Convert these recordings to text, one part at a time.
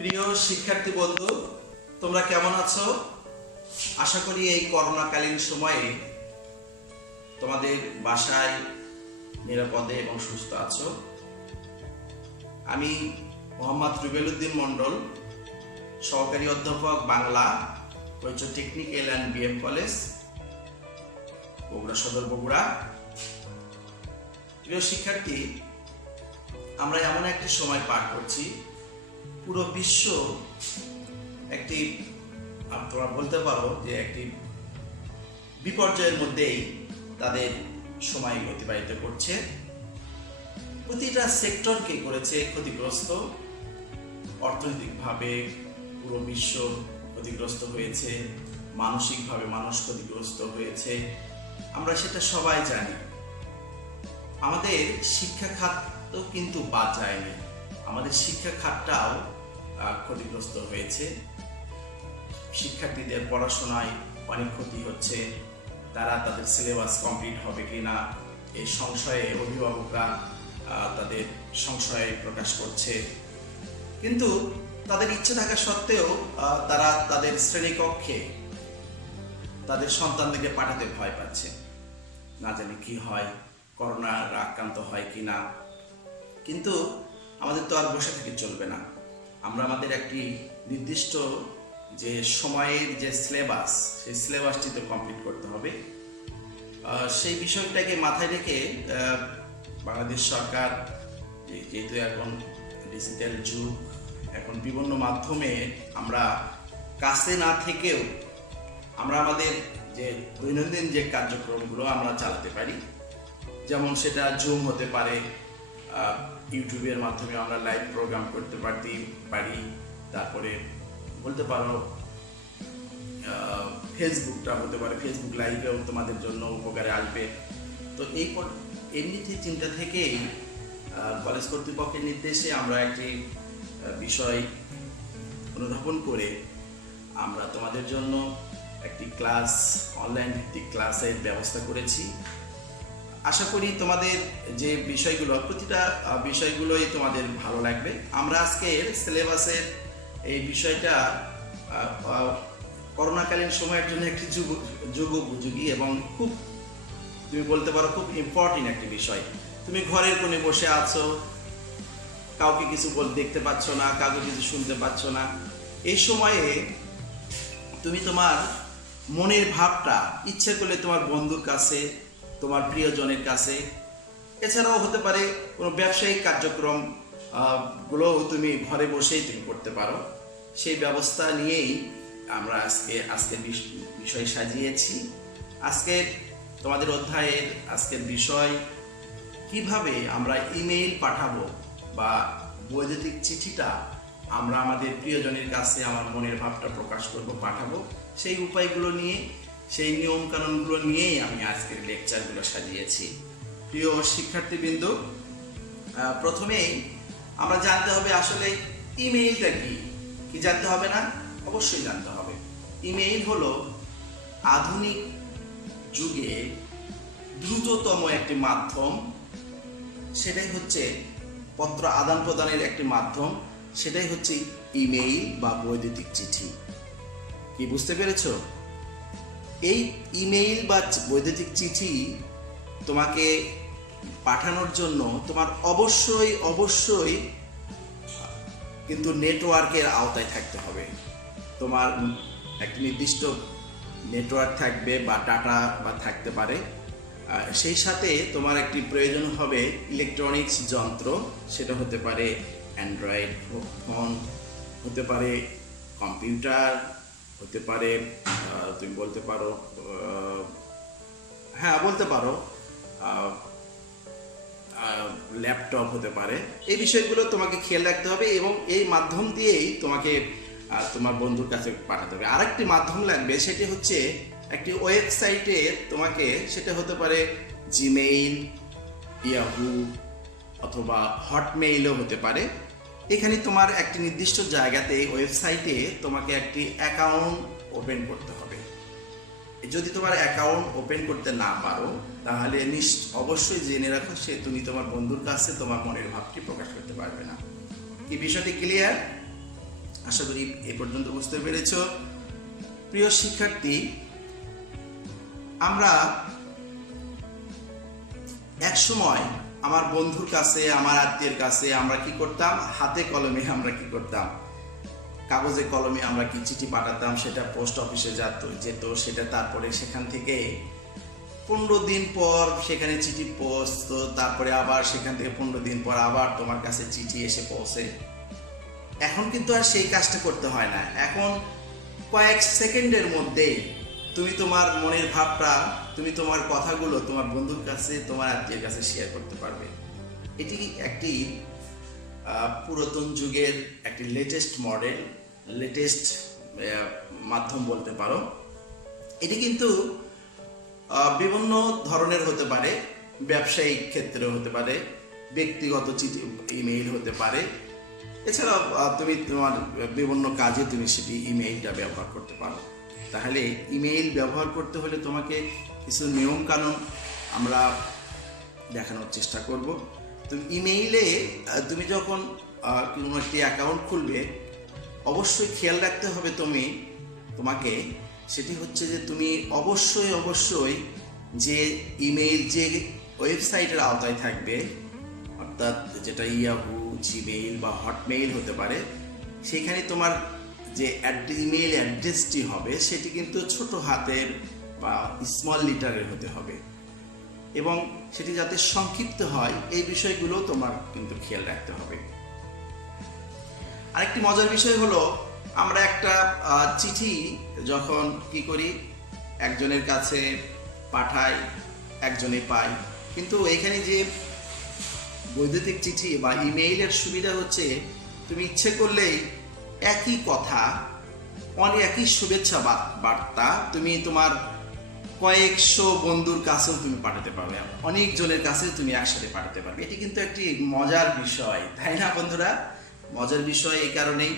প্রিয় শিক্ষার্থী বন্ধু, তোমরা কেমন আছো? আশা করি এই করোনাকালীন সময়ে তোমাদের বাসায় নিরাপদে এবং সুস্থ আছো। আমি মোহাম্মদ রুবেল উদ্দিন মন্ডল, সহকারী অধ্যাপক বাংলা, পরিচয় technical and BM college, Bogura সদর, বগুড়া। প্রিয় শিক্ষার্থী, আমরা এমন একটি সময় পার করছি, পুরো বিশ্ব একটি, তোমরা বলতে পারো যে একটি বিপর্যয়ের মধ্যেই তাদের সময় অতিবাহিত করছে। প্রতিটা সেক্টরকে করেছে ক্ষতিগ্রস্ত। অর্থনৈতিকভাবে পুরো বিশ্ব ক্ষতিগ্রস্ত হয়েছে, মানসিকভাবে মানুষ ক্ষতিগ্রস্ত হয়েছে, আমরা সেটা সবাই জানি। আমাদের শিক্ষা খাত তো কিন্তু বাদ যায়নি, আমাদের শিক্ষা খাতটাও ক্ষতিগ্রস্ত হয়েছে। শিক্ষার্থীদের পড়াশোনায় অনেক ক্ষতি হচ্ছে, তারা তাদের সিলেবাস কমপ্লিট হবে কিনা এই সংশয়ে অভিভাবকরা তাদের সংশয় প্রকাশ করছে। কিন্তু তাদের ইচ্ছে থাকা সত্ত্বেও তারা তাদের শ্রেণীকক্ষে তাদের সন্তানদেরকে পাঠাতে ভয় পাচ্ছে, না জানি কি হয়, করোনার আক্রান্ত হয় কিনা। কিন্তু আমাদের তো আর বসে থেকে চলবে না, আমরা আমাদের একটি নির্দিষ্ট যে সময়ের যে সিলেবাস, সেই সিলেবাসটি তো কমপ্লিট করতে হবে। সেই বিষয়টাকে মাথায় রেখে বাংলাদেশ সরকার, যেহেতু এখন ডিজিটাল যুগ, এখন বিভিন্ন মাধ্যমে আমরা কাছে না থেকেও আমরা আমাদের যে দৈনন্দিন যে কার্যক্রমগুলো আমরা চালাতে পারি, যেমন সেটা জুম হতে পারে, ইউটিউবের মাধ্যমে আমরা লাইভ প্রোগ্রাম করতে পারি, তারপরে বলতে পারো ফেসবুকটা হতে পারে, ফেসবুক লাইভেও তোমাদের জন্য উপকারে আসবে। তো এমনিতে চিন্তা থেকেই কলেজ কর্তৃপক্ষের নির্দেশে আমরা একটি বিষয় অনুধাবন করে আমরা তোমাদের জন্য একটি ক্লাস, অনলাইন ভিত্তিক ক্লাসের ব্যবস্থা করেছি। আশা করি তোমাদের যে বিষয়গুলো, প্রতিটা বিষয়গুলোই তোমাদের ভালো লাগবে। আমরা আজকের সিলেবাসের এই বিষয়টা করোনাকালীন সময়ের জন্য একটি যুগোপযোগী এবং খুব, তুমি বলতে পারো খুব ইম্পর্টেন্ট একটি বিষয়। তুমি ঘরের কোণে বসে আছো, কাউকে কিছু দেখতে পাচ্ছ না, কাউকে কিছু শুনতে পাচ্ছ না। এই সময়ে তুমি তোমার মনের ভাবটা ইচ্ছে করলে তোমার বন্ধুর কাছে, তোমার প্রিয়জনের কাছে, এছাড়াও হতে পারে কোনো ব্যবসায়িক কার্যক্রম গুলোও তুমি ঘরে বসেই তুমি করতে পারো। সেই ব্যবস্থা নিয়েই আমরা আজকের বিষয় সাজিয়েছি। আজকে তোমাদের অধ্যায়ের আজকের বিষয়, কিভাবে আমরা ইমেইল পাঠাবো বা বৈদ্যুতিক চিঠিটা আমরা আমাদের প্রিয়জনের কাছে আমার মনের ভাবটা প্রকাশ করব, পাঠাবো, সেই উপায়গুলো নিয়ে, সেই নিয়ম কানুনগুলো নিয়েই আমি আজকের লেকচারগুলো সাজিয়েছি। প্রিয় শিক্ষার্থীবৃন্দ, প্রথমেই আমরা জানতে হবে আসলে ইমেইলটা কি জানতে হবে না? অবশ্যই জানতে হবে। ইমেইল হলো আধুনিক যুগে দ্রুততম একটি মাধ্যম, সেটাই হচ্ছে পত্র আদান প্রদানের একটি মাধ্যম, সেটাই হচ্ছে ইমেইল বা বৈদ্যুতিক চিঠি। কি বুঝতে পেরেছো? এই ইমেইল বা বৈদ্যুতিক চিঠি তোমাকে পাঠানোর জন্য তোমার অবশ্যই কিন্তু নেটওয়ার্কের আওতায় থাকতে হবে। তোমার একটি নির্দিষ্ট নেটওয়ার্ক থাকবে বা ডাটা বা থাকতে পারে। সেই সাথে তোমার একটি প্রয়োজন হবে ইলেকট্রনিক্স যন্ত্র, সেটা হতে পারে অ্যান্ড্রয়েড ফোন, হতে পারে কম্পিউটার, হতে পারে তুমি বলতে পারো ল্যাপটপ হতে পারে। এই বিষয়গুলো তোমাকে খেয়াল রাখতে হবে এবং এই মাধ্যম দিয়েই তোমাকে তোমার বন্ধুর কাছে পাঠাতে হবে। আরেকটি মাধ্যম লাগবে, সেটি হচ্ছে একটি ওয়েবসাইটে তোমাকে, সেটা হতে পারে জিমেইল, ইয়াহু অথবা হটমেইলও হতে পারে। এখানে তোমার একটি নির্দিষ্ট জায়গাতে ওয়েবসাইটে তোমাকে একটি অ্যাকাউন্ট ওপেন করতে হবে। যদি তোমার অ্যাকাউন্ট ওপেন করতে না পারো, তাহলে অবশ্যই জেনে রাখো সে তুমি তোমার বন্ধুর কাছে তোমার মনের ভাবটি প্রকাশ করতে পারবে না। কি বিষয়টি ক্লিয়ার? আশা করি এ পর্যন্ত বুঝতে পেরেছ। প্রিয় শিক্ষার্থী, আমরা এক সময় আমার বন্ধুর কাছে, আমার আত্মীয়ের কাছে আমরা কি করতাম, হাতে কলমে আমরা কি করতাম, কাগজে কলমে আমরা কি চিঠি পাঠাতাম, সেটা পোস্ট অফিসে যেত, সেটা তারপরে সেখান থেকে 15 দিন পর সেখানে চিঠি পৌঁছতো, তারপরে আবার সেখান থেকে 15 দিন পর আবার তোমার কাছে চিঠি এসে পৌঁছে। এখন কিন্তু আর সেই কাজটা করতে হয় না। এখন কয়েক সেকেন্ডের মধ্যেই তুমি তোমার মনের ভাবটা, তুমি তোমার কথাগুলো তোমার বন্ধুর কাছে, তোমার আত্মীয়ের কাছে শেয়ার করতে পারবে। এটি একটি পুরাতন যুগের একটি লেটেস্ট মডেল, লেটেস্ট মাধ্যম বলতে পারো। এটি কিন্তু বিভিন্ন ধরনের হতে পারে, ব্যবসায়িক ক্ষেত্রে হতে পারে, ব্যক্তিগত চিঠি ইমেইল হতে পারে, এছাড়াও তুমি তোমার বিভিন্ন কাজে তুমি সেটি ইমেইলটা ব্যবহার করতে পারো। তাহলে ইমেইল ব্যবহার করতে হলে তোমাকে কিছু নিয়ম কানুন আমরা দেখানোর চেষ্টা করব। তুমি ইমেইলে তুমি যখন কোনো একটি অ্যাকাউন্ট খুলবে, অবশ্যই খেয়াল রাখতে হবে তোমাকে সেটি হচ্ছে যে তুমি অবশ্যই যে ইমেইল, যে ওয়েবসাইটের আওতায় থাকবে, অর্থাৎ যেটা ইয়াহু, জিমেইল বা হটমেইল হতে পারে, সেখানে তোমার যে ইমেইল অ্যাড্রেসটি হবে সেটি কিন্তু ছোট হাতের বা স্মল লিটারের হতে হবে, এবং সেটি যাতে সংক্ষিপ্ত হয় এই বিষয়গুলো তোমার কিন্তু খেয়াল রাখতে হবে। আরেকটি মজার বিষয় হলো, আমরা একটা চিঠি যখন কি করি, একজনের কাছে পাঠাই, একজনে পাই, কিন্তু এখানে যে বৈদ্যুতিক চিঠি বা ইমেইলের সুবিধা হচ্ছে, তুমি ইচ্ছে করলেই একই কথা, একই শুভেচ্ছা বার্তা তুমি তোমার কয়েকশো বন্ধুর কাছেও তুমি পাঠাতে পারবে, অনেক জনের কাছে তুমি একসাথে পাঠাতে পারবে। এটি কিন্তু একটি মজার বিষয়, তাই না বন্ধুরা? মজার বিষয় এই কারণেই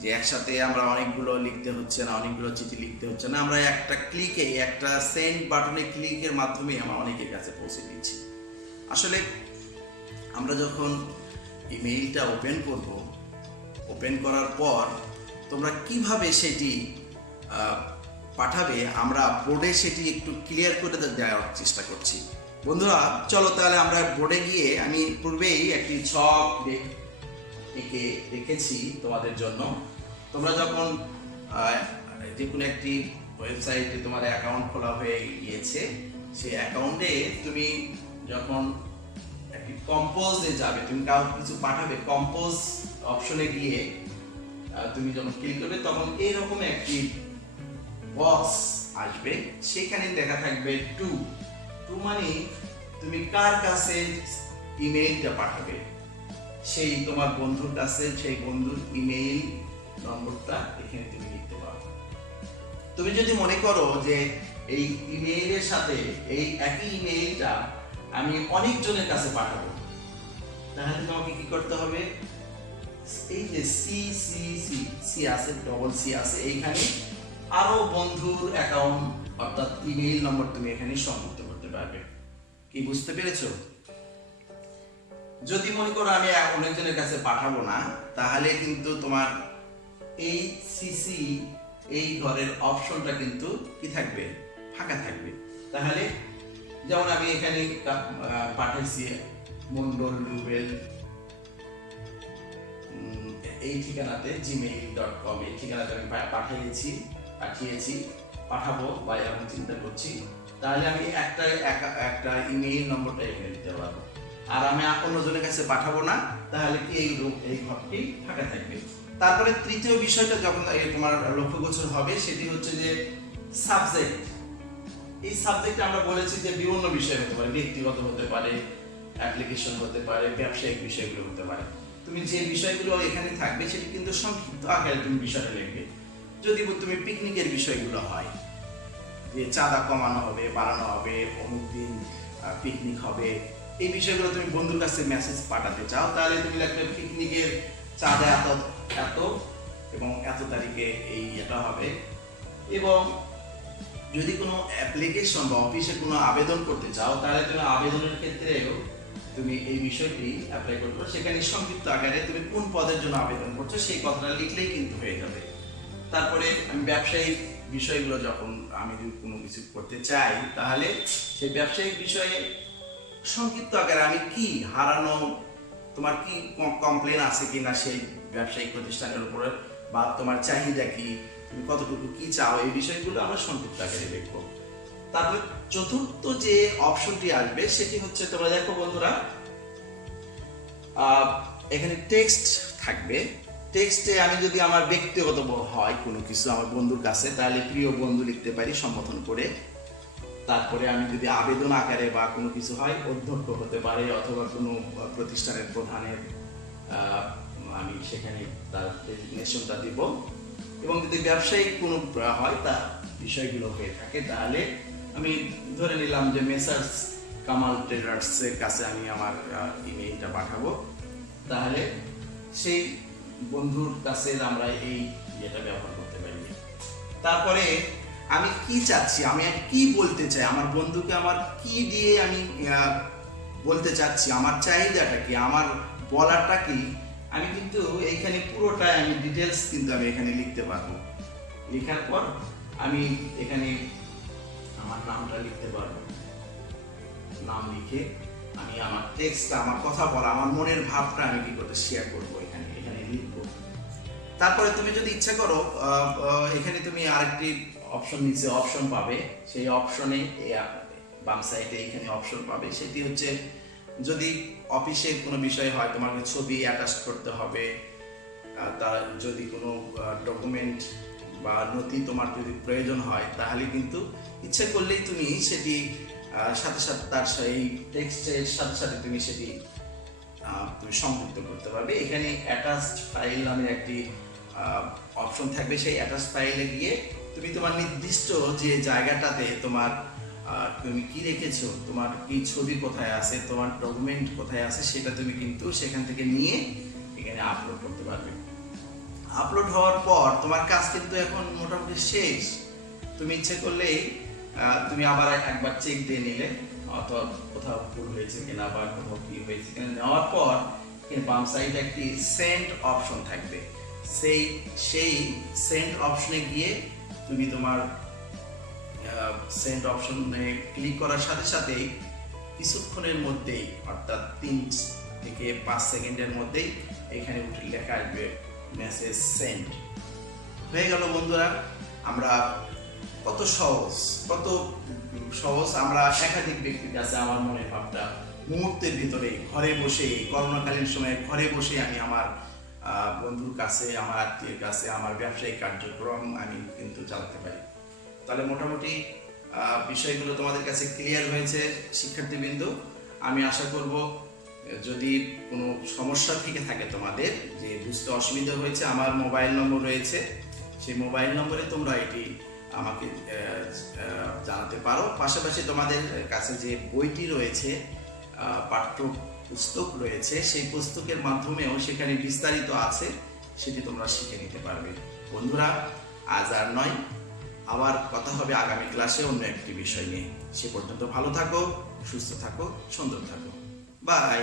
যে একসাথে আমরা অনেকগুলো লিখতে হচ্ছে না, অনেকগুলো চিঠি লিখতে হচ্ছে না, আমরা একটা ক্লিকে, একটা সেন্ড বাটনে ক্লিকের মাধ্যমে আমরা অনেকের কাছে পৌঁছে দিচ্ছি। আসলে আমরা যখন ইমেইলটা ওপেন করব, ওপেন করার পর তোমরা কিভাবে সেটি পাঠাবে, আমরা বোর্ডে সেটি একটু ক্লিয়ার করে দেওয়ার চেষ্টা করছি। বন্ধুরা চলো তাহলে আমরা বোর্ডে গিয়ে, আমি পূর্বেই একটি ছক এঁকে রেখেছি তোমাদের জন্য। তোমরা যখন যে কোনো একটি ওয়েবসাইটে তোমার অ্যাকাউন্ট খোলা হয়ে গিয়েছে, সেই অ্যাকাউন্টে তুমি যখন একটি কম্পোজে যাবে, তুমি কাউকে কিছু পাঠাবে, কম্পোজ অপশনে গিয়ে তুমি যখন ক্লিক করবে তখন এইরকম একটি বক্স আসবে, সেখানে দেখা থাকবে টু মানে তুমি কার কাছে ইমেইলটা পাঠাবে, সেই তোমার বন্ধুর কাছে, সেই বন্ধুর ইমেইল নম্বরটা এখানে তুমি লিখতে পারো। তুমি যদি মনে করো যে এই ইমেইলের সাথে এই একই ইমেইলটা আমি অনেক জনের কাছে পাঠাবো, তাহলে তোমাকে কি করতে হবে, এই যে সি আছে, ডবল সি আছে, এইখানে আরো বন্ধুর অ্যাকাউন্ট অর্থাৎ ইমেইল নম্বর তুমি এখানে সংযুক্ত করতে পারবে। কি বুঝতে পেরেছো? যদি মনে করো আমি অনেকজনের কাছে পাঠাবো না, তাহলে কিন্তু তোমার এই সিসি, এই ঘরের অপশনটা কিন্তু কি থাকবে, ফাঁকা থাকবে। তাহলে যেমন আমি এখানে পাঠাইছি মন্ডল রুবেল এই ঠিকানাতে gmail.com, এই ঠিকানাতে আমি পাঠিয়েছি, পাঠাবো বা এরকম চিন্তা করছি, তাহলে আমি একটা ইমেইল নম্বরটা এখানে দিতে পারবো। আর আমি অন্যজনের কাছে পাঠাবো না, তাহলে কি এই ঘরটি ফাঁকা থাকবে। তারপরে তৃতীয় বিষয়টা যখন তোমার লক্ষ্যগোচর হবে, সেটি হচ্ছে যে সাবজেক্ট। এই সাবজেক্টে আমরা বলেছি যে বিভিন্ন বিষয় হতে পারে, ব্যক্তিগত হতে পারে, অ্যাপ্লিকেশন হতে পারে, ব্যবসায়িক বিষয়গুলো হতে পারে। তুমি যে বিষয়গুলো এখানে থাকবে সেটি কিন্তু সংক্ষিপ্ত আকারে তুমি বিষয়টা লিখবে। যদি তুমি পিকনিকের বিষয়গুলো হয়, যে চাঁদা কমানো হবে, বাড়ানো হবে, অমুক দিন পিকনিক হবে, এই বিষয়গুলো তুমি বন্ধুর কাছে মেসেজ পাঠাতে চাও, তাহলে তুমি লিখবে পিকনিকের চাঁদা এত এবং এত তারিখে এটা হবে। এবং যদি কোনো অ্যাপ্লিকেশন বা অফিসে কোনো আবেদন করতে চাও, তাহলে তুমি আবেদনের ক্ষেত্রেও তুমি এই বিষয়টি অ্যাপ্লাই করবে, সেখানে সংক্ষিপ্ত আকারে তুমি কোন পদের জন্য আবেদন করছো সেই কথাটা লিখলেই কিন্তু হয়ে যাবে। তারপরে আমি ব্যবসায়িক বিষয়গুলো যখন আমি যদি কোনো কিছু করতে চাই, তাহলে সেই ব্যবসায়িক বিষয়ে সংক্ষিপ্ত আকারে আমি কি হারানো, তোমার কি কমপ্লেন আছে কিনা সেই ব্যবসায়িক প্রতিষ্ঠানের উপরে, বা তোমার চাহিদা কি, তুমি কতটুকু কি চাও, এই বিষয়গুলো আমরা সংক্ষিপ্ত আকারে দেখবো। তারপরে চতুর্থ যে অপশনটি আসবে সেটি হচ্ছে, তোমরা দেখো বন্ধুরা, এখানে টেক্সট থাকবে। টেক্সটে আমি যদি আমার ব্যক্তিগত হয় কোনো কিছু আমার বন্ধুর কাছে, তাহলে প্রিয় বন্ধু লিখতে পারি সম্বোধন করে। তারপরে আমি যদি আবেদন আকারে বা কোনো কিছু হয়, অধ্যক্ষ হতে পারে অথবা কোনো প্রতিষ্ঠানের প্রধানের আমি সেখানে তার ডেজিগনেশনটা দিব। এবং যদি ব্যবসায়িক কোনো হয় তার বিষয়গুলো হয়ে থাকে, তাহলে আমি ধরে নিলাম যে মেসার্স কামাল ট্রেডার্সের কাছে আমি আমার ইমেইলটা পাঠাবো, তাহলে সেই বন্ধুর কাছে আমরা এই ইয়েটা ব্যবহার করতে পারি। তারপরে আমি কি চাচ্ছি, আমি কি বলতে চাই, আমার বন্ধুকে আমার কি দিয়ে আমি বলতে চাচ্ছি, আমার চাহিদাটা কি, আমার বলাটা কি, আমি কিন্তু এইখানে পুরোটাই আমি ডিটেলস কিন্তু আমি এখানে লিখতে পারবো। লেখার পর আমি এখানে আমার নামটা লিখতে পারবো, নাম লিখে আমি আমার টেক্সটটা, আমার কথা বলা, আমার মনের ভাবটা আমি কি করতে শেয়ার করবো, এখানে লিখবো। তারপরে তুমি যদি ইচ্ছা করো, এখানে তুমি আরেকটি অপশন, নিচে অপশন পাবে, সেই অপশনে বাম সাইডে এখানে অপশন পাবে, সেটি হচ্ছে যদি অফিসে কোনো বিষয় হয়, তোমাকে ছবি অ্যাটাচ করতে হবে, তার যদি কোনো ডকুমেন্ট বা নথি তোমার যদি প্রয়োজন হয়, তাহলে কিন্তু ইচ্ছা করলেই তুমি সেটি সাথে সাথে তার সেই টেক্সটের সাথে সাথে তুমি সেটি তুমি সংযুক্ত করতে পারবে। এখানে অ্যাটাচড ফাইল নামের একটি অপশন থাকবে, সেই অ্যাটাচ ফাইলে গিয়ে তুমি তোমার নির্দিষ্ট যে জায়গাটাতে তোমার তুমি কি রেখেছো, তোমার কি ছবি কোথায় আছে, তোমার ডকুমেন্ট কোথায় আছে, সেটা তুমি কিন্তু সেখান থেকে নিয়ে এখানে আপলোড করতে পারবে। আপলোড হওয়ার পর তোমার কাজ কিন্তু এখন মোটামুটি শেষ। তুমি ইচ্ছে করলেই তুমি আবার একবার চেক দিয়ে নিলে, অথবা কোথাও ভুল হয়েছে কিনা বা কোথাও কি হয়েছে কিনা নেওয়ার পর বাম সাইডে একটি সেন্ড অপশন থাকবে, সেই সেন্ড অপশনে গিয়ে তুমি তোমার সেন্ড অপশনে ক্লিক করার সাথে সাথেই কিছুক্ষণের মধ্যেই, অর্থাৎ 3 থেকে 5 সেকেন্ডের মধ্যেই এখানে উঠে লেখা আসবে মেসেজ সেন্ড হয়ে গেল। বন্ধুরা, আমরা কত সহজ আমরা একাধিক ব্যক্তির কাছে আমার মনের ভাবটা মুহূর্তের ভিতরে ঘরে বসে, করোনাকালীন সময়ে ঘরে বসে আমি আমার বন্ধুর কাছে, আমার আত্মীয়ের কাছে আমার ব্যবসায়িক কার্যক্রম আমি কিন্তু চালাতে পারি। তাহলে মোটামুটি বিষয়গুলো তোমাদের কাছে ক্লিয়ার হয়েছে শিক্ষার্থীবৃন্দ। আমি আশা করব যদি কোনো সমস্যা থেকে থাকে তোমাদের, যে বুঝতে অসুবিধা হয়েছে, আমার মোবাইল নম্বর রয়েছে, সেই মোবাইল নম্বরে তোমরা এটি আমাকে জানাতে পারো। পাশাপাশি তোমাদের কাছে যে বইটি রয়েছে, পাঠ্য পুস্তক রয়েছে, সেই পুস্তকের মাধ্যমেও সেখানে বিস্তারিত আছে, সেটি তোমরা শিখে নিতে পারবে। বন্ধুরা, আজ আর নয়, আবার কথা হবে আগামী ক্লাসে অন্য একটি বিষয় নিয়ে। সে পর্যন্ত ভালো থাকো, সুস্থ থাকো, সুন্দর থাকো। বাই।